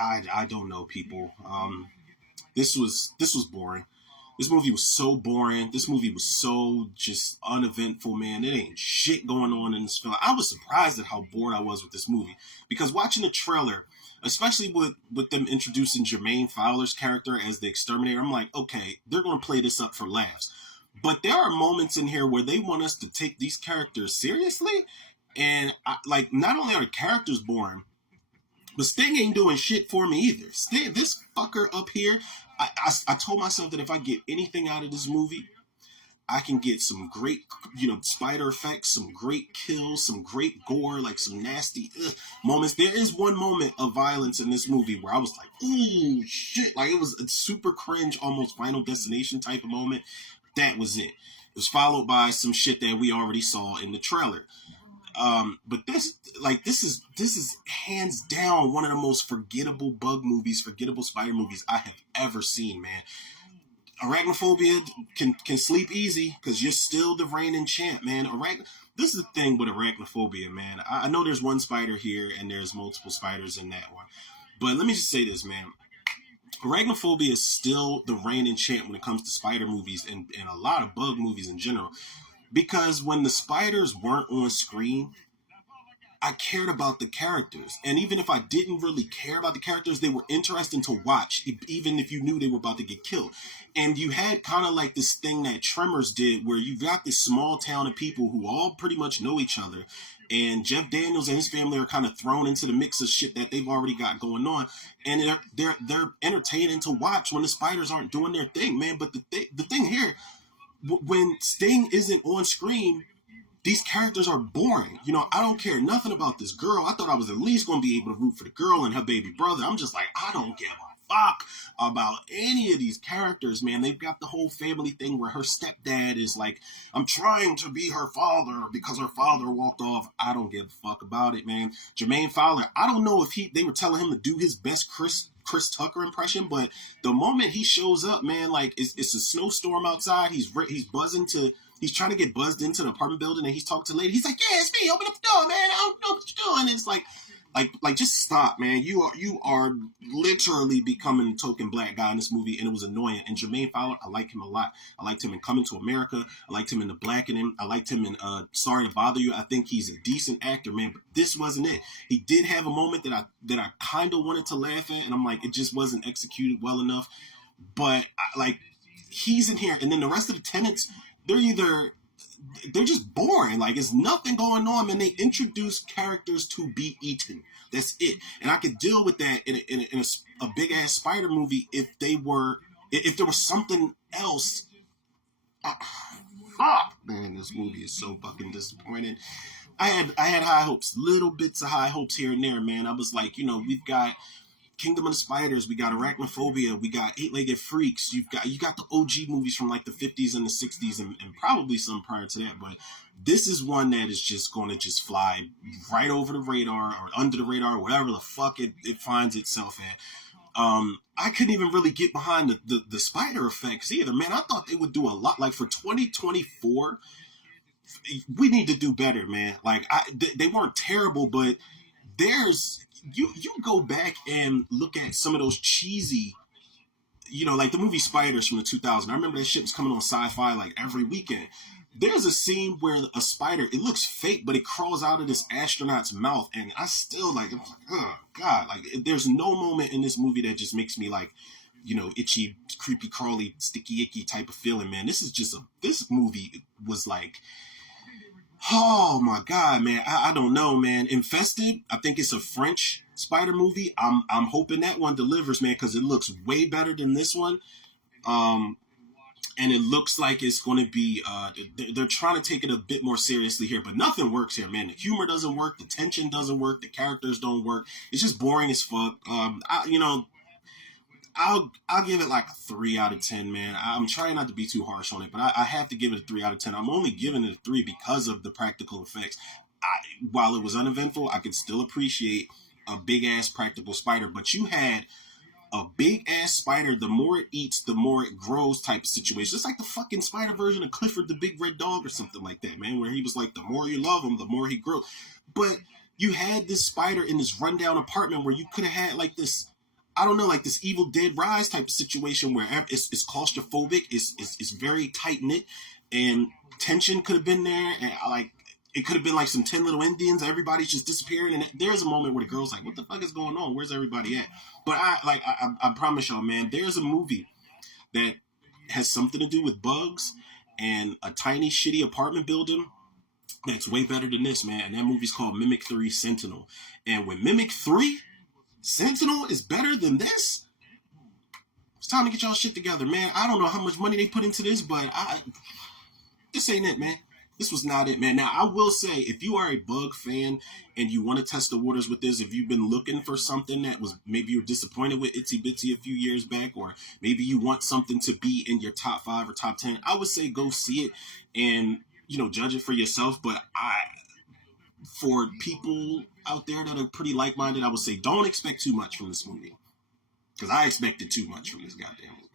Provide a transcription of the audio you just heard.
I don't know, people. This was boring. This movie was so boring. This movie was so just uneventful, man. It ain't shit going on in this film. I was surprised at how bored I was with this movie because watching the trailer, especially with them introducing Jermaine Fowler's character as the exterminator, I'm like, okay, they're gonna play this up for laughs. But there are moments in here where they want us to take these characters seriously, and like not only are the characters boring, but Sting ain't doing shit for me either. Sting, this fucker up here, I told myself that if I get anything out of this movie, I can get some great, spider effects, some great kills, some great gore, like some nasty moments. There is one moment of violence in this movie where I was like, ooh, shit. Like, it was a super cringe, almost Final Destination type of moment. That was it. It was followed by some shit that we already saw in the trailer. But this is hands down one of the most forgettable bug movies, forgettable spider movies I have ever seen, man. Arachnophobia can sleep easy because you're still the reigning champ, man. This is the thing with arachnophobia, man. I know there's one spider here and there's multiple spiders in that one, but let me just say this, man. Arachnophobia is still the reigning champ when it comes to spider movies and a lot of bug movies in general. Because when the spiders weren't on screen, I cared about the characters. And even if I didn't really care about the characters, they were interesting to watch, even if you knew they were about to get killed. And you had kind of like this thing that Tremors did where you got this small town of people who all pretty much know each other. And Jeff Daniels and his family are kind of thrown into the mix of shit that they've already got going on. And they're entertaining to watch when the spiders aren't doing their thing, man. But the thing here, when Sting isn't on screen, these characters are boring. I don't care nothing about this girl. I thought I was at least going to be able to root for the girl and her baby brother. I'm just like, I don't give a fuck about any of these characters, man. They've got the whole family thing where her stepdad is like, I'm trying to be her father because her father walked off. I don't give a fuck about it, man. Jermaine Fowler, I don't know if they were telling him to do his best Chris Tucker impression, but the moment he shows up, man, like it's a snowstorm outside. He's buzzing to. He's trying to get buzzed into the apartment building, and he's talking to the lady. He's like, "Yeah, it's me. Open up the door, man. I don't know what you're doing." And it's like, just stop, man. You are literally becoming a token black guy in this movie, and it was annoying. And Jermaine Fowler, I like him a lot. I liked him in Coming to America. I liked him in The Blackening. I liked him in Sorry to Bother You. I think he's a decent actor, man. But this wasn't it. He did have a moment that I kind of wanted to laugh at, and I'm like, it just wasn't executed well enough. But he's in here, and then the rest of the tenants, they're just boring. Like, there's nothing going on, and they introduce characters to be eaten. That's it. And I could deal with that in a big ass spider movie if there was something else. Man, this movie is so fucking disappointing. I had high hopes, little bits of high hopes here and there, man. I was like, we've got Kingdom of the Spiders, we got Arachnophobia, we got Eight-Legged Freaks, you got the OG movies from like the 50s and the 60s and probably some prior to that, but this is one that is just going to just fly right over the radar or under the radar, whatever the fuck it finds itself at. I couldn't even really get behind the spider effects either, man. I thought they would do a lot. Like, for 2024, we need to do better, man. Like, they weren't terrible, but there's you go back and look at some of those cheesy, like the movie Spiders from the 2000s. I remember that shit was coming on Sci-Fi like every weekend. There's a scene where a spider, it looks fake, but it crawls out of this astronaut's mouth, and I still I'm like, oh god, like there's no moment in this movie that just makes me like, itchy, creepy, crawly, sticky, icky type of feeling, man. This movie was like, oh my god, man. I don't know, man. Infested, I think it's a French spider movie. I'm hoping that one delivers, man, because it looks way better than this one. And it looks like it's going to be, they're trying to take it a bit more seriously here, but nothing works here, man. The humor doesn't work, the tension doesn't work, the characters don't work. It's just boring as fuck. I'll give it like a 3 out of 10, man. I'm trying not to be too harsh on it, but I have to give it a 3 out of 10. I'm only giving it a 3 because of the practical effects. While it was uneventful, I could still appreciate a big ass practical spider, but you had a big ass spider, the more it eats, the more it grows type of situation. It's like the fucking spider version of Clifford the Big Red Dog or something like that, man, where he was like, the more you love him, the more he grows. But you had this spider in this rundown apartment where you could have had like this I don't know, like this Evil Dead Rise type of situation where it's claustrophobic, it's very tight knit, and tension could have been there, and it could have been like some 10 little Indians. Everybody's just disappearing, and there's a moment where the girl's like, "What the fuck is going on? Where's everybody at?" But I promise y'all, man, there's a movie that has something to do with bugs and a tiny shitty apartment building that's way better than this, man. And that movie's called Mimic 3 Sentinel. And when Mimic 3 Sentinel is better than this, it's time to get y'all shit together, man. I don't know how much money they put into this, but this ain't it, man. This was not it, man. Now, I will say, if you are a bug fan and you want to test the waters with this, if you've been looking for something that was, maybe you're disappointed with Itsy Bitsy a few years back, or maybe you want something to be in your top 5 or top 10, I would say go see it and, judge it for yourself. But for people out there that are pretty like-minded, I would say don't expect too much from this movie. Because I expected too much from this goddamn movie.